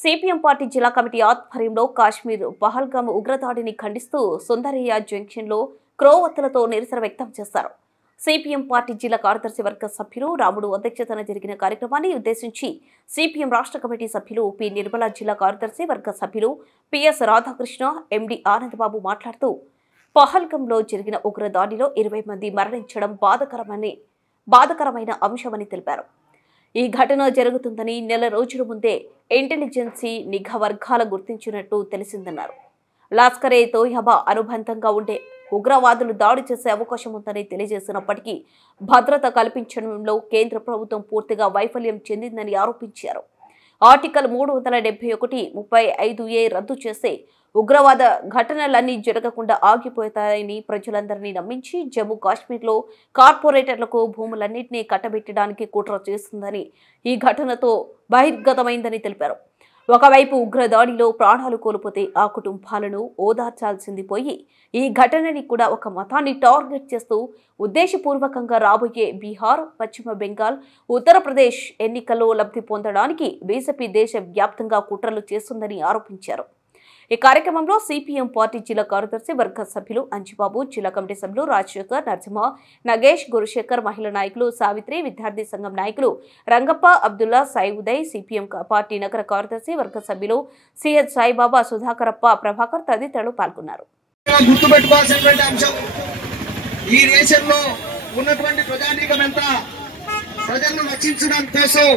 CPM party జిల్లా committee ఆధ్వర్యంలో కాశ్మీర్ పహల్గామ్ ఉగ్రదాడిని ఖండిస్తూ సుందరయ్య జంక్షన్లో క్రోవత్తులతో నిరసన వ్యక్తం చేశారు. సిపిఎం పార్టీ జిల్లా కార్యదర్శి వర్గ సభ్యులు రాముడు అధ్యక్షతన జరిగిన కార్యక్రమాన్ని ఉద్దేశించి సిపిఎం రాష్ట్ర కమిటీ సభ్యులు పి నిర్మల, జిల్లా కార్యదర్శి వర్గ సభ్యులు పిఎస్ రాధాకృష్ణ, ఎండి ఆనందబాబు మాట్లాడుతూ పహల్గామ్లో జరిగిన ఉగ్రదాడిలో 20 మంది మరణించడం బాధకరమైన అంశమని తెలిపారు. ఈ ఘటన జరుగుతుందని నెల రోజుల ముందే ఇంటెలిజెన్సీ నిఘా వర్గాల గుర్తించినట్టు తెలిసిందన్నారు. లష్కరే తోయబా అనుబంధంగా ఉండే ఉగ్రవాదులు దాడి చేసే అవకాశం ఉందని తెలియజేసినప్పటికీ భద్రత కల్పించడంలో కేంద్ర ప్రభుత్వం పూర్తిగా వైఫల్యం చెందిందని ఆరోపించారు. ఆర్టికల్ 371, 35A రద్దు చేస్తే ఉగ్రవాద ఘటనలన్నీ జరగకుండా ఆగిపోతాయని ప్రజలందరినీ నమ్మించి జమ్మూ కాశ్మీర్లో కార్పొరేటర్లకు భూములన్నింటినీ కట్టబెట్టడానికి కుట్ర చేస్తుందని ఈ ఘటనతో బహిర్గతమైందని తెలిపారు. ఒకవైపు ఉగ్రదాడిలో ప్రాణాలు కోల్పోతే ఆ కుటుంబాలను ఓదార్చాల్సింది పోయి ఈ ఘటనని కూడా ఒక మతాన్ని టార్గెట్ చేస్తూ ఉద్దేశపూర్వకంగా రాబోయే బీహార్, పశ్చిమ బెంగాల్, ఉత్తరప్రదేశ్ ఎన్నికల్లో లబ్ధి పొందడానికి బీజేపీ దేశవ్యాప్తంగా కుట్రలు చేస్తుందని ఆరోపించారు. ఈ కార్యక్రమంలో సిపిఎం పార్టీ జిల్లా కార్యదర్శి వర్గ సభ్యులు అంజిబాబు, జిల్లా కమిటీ సభ్యులు రాజశేఖర్, నరసింహ, నగేష్, గురుశేఖర్, మహిళా నాయకులు సావిత్రి, విద్యార్థి సంఘం నాయకులు రంగప్ప, అబ్దుల్లా, సాయి ఉదయ్, సిపిఎం పార్టీ నగర కార్యదర్శి వర్గ సభ్యులు సిహెచ్ సాయిబాబా, సుధాకరప్ప, ప్రభాకర్ తదితరులు పాల్గొన్నారు. గుర్తుపెట్టుకోవాల్సినటువంటి అంశం, ఈ దేశంలో ఉన్నటువంటి ప్రజానీకం ఎంత ప్రజలను రక్షించడం కోసం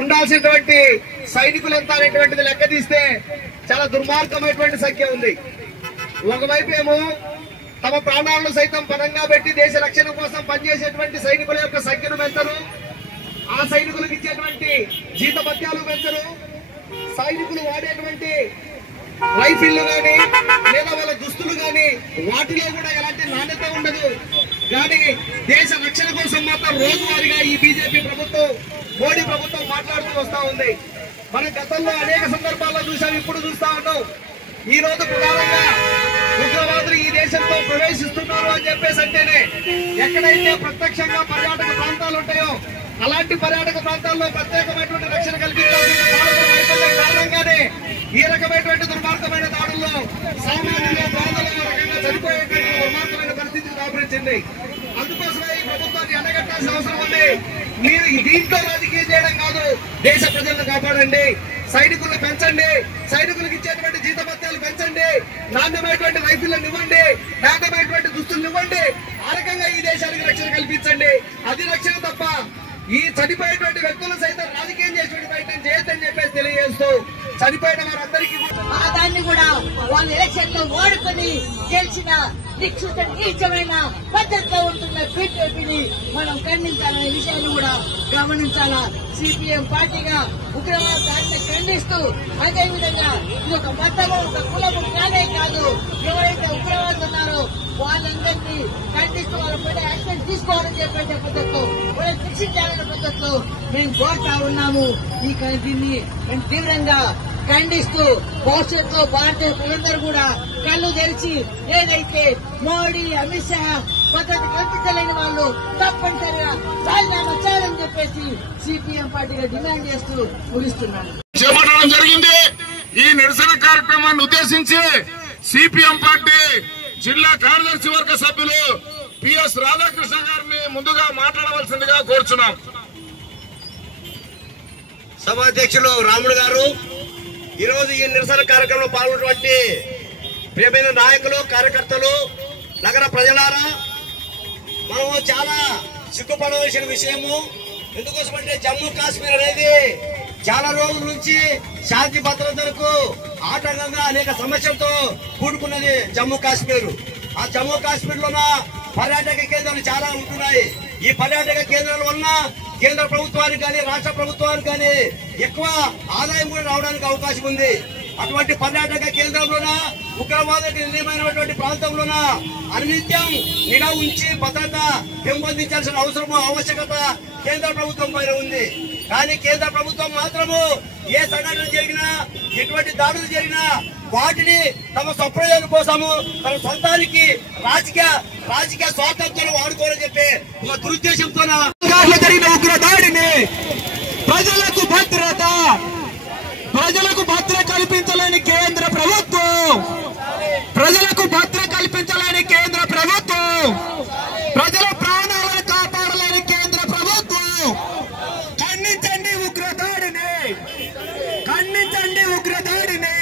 ఉండాల్సినటువంటి సైనికులు ఎంత అనేటువంటిది లెక్క తీస్తే చాలా దుర్మార్గమైనటువంటి సంఖ్య ఉంది. ఒకవైపు ఏమో తమ ప్రాణాలను సైతం పణంగా పెట్టి దేశ రక్షణ కోసం పనిచేసేటువంటి సైనికుల యొక్క సంఖ్యను పెంచరు, ఆ సైనికులకు ఇచ్చేటువంటి జీతభత్యాలు పెంచరు, సైనికులు వాడేటువంటి రైఫిళ్లు గాని లేదా వాళ్ళ దుస్తులు గాని వాటిలో కూడా ఎలాంటి నాణ్యత ఉండదు. కానీ దేశ రక్షణ కోసం మాత్రం రోజువారీగా ఈ బీజేపీ ప్రభుత్వం, మోడీ ప్రభుత్వం మాట్లాడుతూ వస్తా ఉంది. మన గతంలో అనేక సందర్భాల్లో చూసాం, ఇప్పుడు చూస్తా ఉన్నాం. ఈ రోజు ప్రధానంగా ఉగ్రవాదులు ఈ దేశంలో ప్రవేశిస్తున్నారు అని చెప్పేసి అంటేనే ఎక్కడైతే ప్రత్యక్షంగా పర్యాటక ప్రాంతాలు ఉంటాయో అలాంటి పర్యాటక ప్రాంతాల్లో ప్రత్యేకమైనటువంటి రక్షణ కల్పించాల్సిన కారణంగానే ఈ రకమైనటువంటి దుర్మార్గమైన దాడుల్లో సామాన్యులు, పేదలు రకంగా చనిపోయేటువంటి దుర్మార్గమైన పరిస్థితి దాపురించింది. అందుకోసమే ఈ ప్రభుత్వాన్ని ఎండగట్టాల్సిన అవసరం ఉంది. మీరు దీంట్లో రాజకీయం చేయడం కాదు, దేశ ప్రజలను కాపాడండి, సైనికులను పెంచండి, సైనికులకు ఇచ్చేటువంటి జీతభత్యాలు పెంచండి, నాణ్యమైనటువంటి రైఫిళ్లను ఇవ్వండి, నాణ్యమైనటువంటి దుస్తులు ఇవ్వండి, ఆ రకంగా ఈ దేశానికి రక్షణ కల్పించండి. అది రక్షణ తప్ప ఈ చనిపోయేటువంటి వ్యక్తులు సైతం రాజకీయం చేసేటువంటి ప్రయత్నం చేయొద్దని చెప్పేసి తెలియజేస్తూ చనిపోయిన వారందరికీ దాన్ని కూడా వాళ్ళు ఎలక్షన్ లో ఓడుకొని గెలిచిన నీచమైన పద్ధతిలో ఉంటున్న బీజేపీని మనం ఖండించాలనే విషయాన్ని కూడా గమనించాలా. సిపిఎం పార్టీగా ఉగ్రవాదాన్ని ఖండిస్తూ అదేవిధంగా ఇది ఒక మతము, ఒక కులము కానే కాదు, ఎవరైతే ఉగ్రవాదులు ఉన్నారో వాళ్ళందరినీ ఖండిస్తూ వాళ్ళపై యాక్షన్ తీసుకోవాలని చెప్పే పద్ధతిలో, వాళ్ళని శిక్షించాలనే పద్ధతిలో మేము కోరుతా ఉన్నాము. దీన్ని మేము తీవ్రంగా ఖండిస్తూ భవిష్యత్తులో భారతీయ ప్రజలందరూ కూడా కళ్ళు తెరిచి ఏదైతే మోడీ, అమిత్ షా పద్ధతి కల్పించలేని వాళ్ళు తప్పనిసరిగా రాజీనామా చేయాలని చెప్పేసి సిపిఎం పార్టీగా డిమాండ్ చేస్తూ ముగిస్తున్నాను. చేపట్టడం జరిగింది. ఈ నిరసన కార్యక్రమాన్ని ఉద్దేశించి సిపిఎం పార్టీ జిల్లా కార్యదర్శి వర్గ సభ్యులు పిఎస్ రాధాకృష్ణ గారిని ముందుగా మాట్లాడవలసిందిగా కోరుచున్నాం. సభాధ్యక్షులు రాముడు గారు, ఈరోజు ఈ నిరసన కార్యక్రమంలో పాల్గొన్నటువంటి ప్రియమైన నాయకులు, కార్యకర్తలు, నగర ప్రజలారా, మనము చాలా సిగ్గుపడవలసిన విషయము. ఎందుకోసమంటే జమ్మూ కాశ్మీర్ అనేది చాలా రోజుల నుంచి శాంతి భద్రతలకు ఆటంకంగా అనేక సమస్యలతో కూడుకున్నది జమ్మూ కాశ్మీర్. ఆ జమ్మూ కాశ్మీర్ లోన పర్యాటక కేంద్రాలు చాలా ఉంటున్నాయి. ఈ పర్యాటక కేంద్రాల వలన కేంద్ర ప్రభుత్వానికి కానీ రాష్ట్ర ప్రభుత్వానికి కానీ ఎక్కువ ఆదాయం కూడా రావడానికి అవకాశం ఉంది. అటువంటి పర్యాటక కేంద్రంలోన ఉగ్రవాదకు నిర్ణయమైనటువంటి ప్రాంతంలోన అనిత్యం నిఘా ఉంచి భద్రత పెంపొందించాల్సిన అవసరము, ఆవశ్యకత కేంద్ర ప్రభుత్వం పైన ఉంది. కానీ కేంద్ర ప్రభుత్వం మాత్రము ఏ సంఘటన జరిగినా, ఎటువంటి దాడులు జరిగినా వాటిని తమ స్వప్రయోజనం కోసము, తమ సొంతానికి రాజకీయ స్వాతంత్రం వాడుకోవాలని చెప్పి ఒక దురుద్దేశంతో జరిగిన ఉగ్ర దాడిని ప్రజలకు భద్రత ప్రజలకు భద్రత కల్పించలేని కేంద్ర ప్రభుత్వం, ప్రజలకు భద్రత కల్పించలేని కేంద్ర ప్రభుత్వం, ప్రజల ప్రాణాలను కాపాడలేని కేంద్ర ప్రభుత్వం. ఖండించండి ఉగ్రదాడిని, ఖండించండి ఉగ్రదాడిని.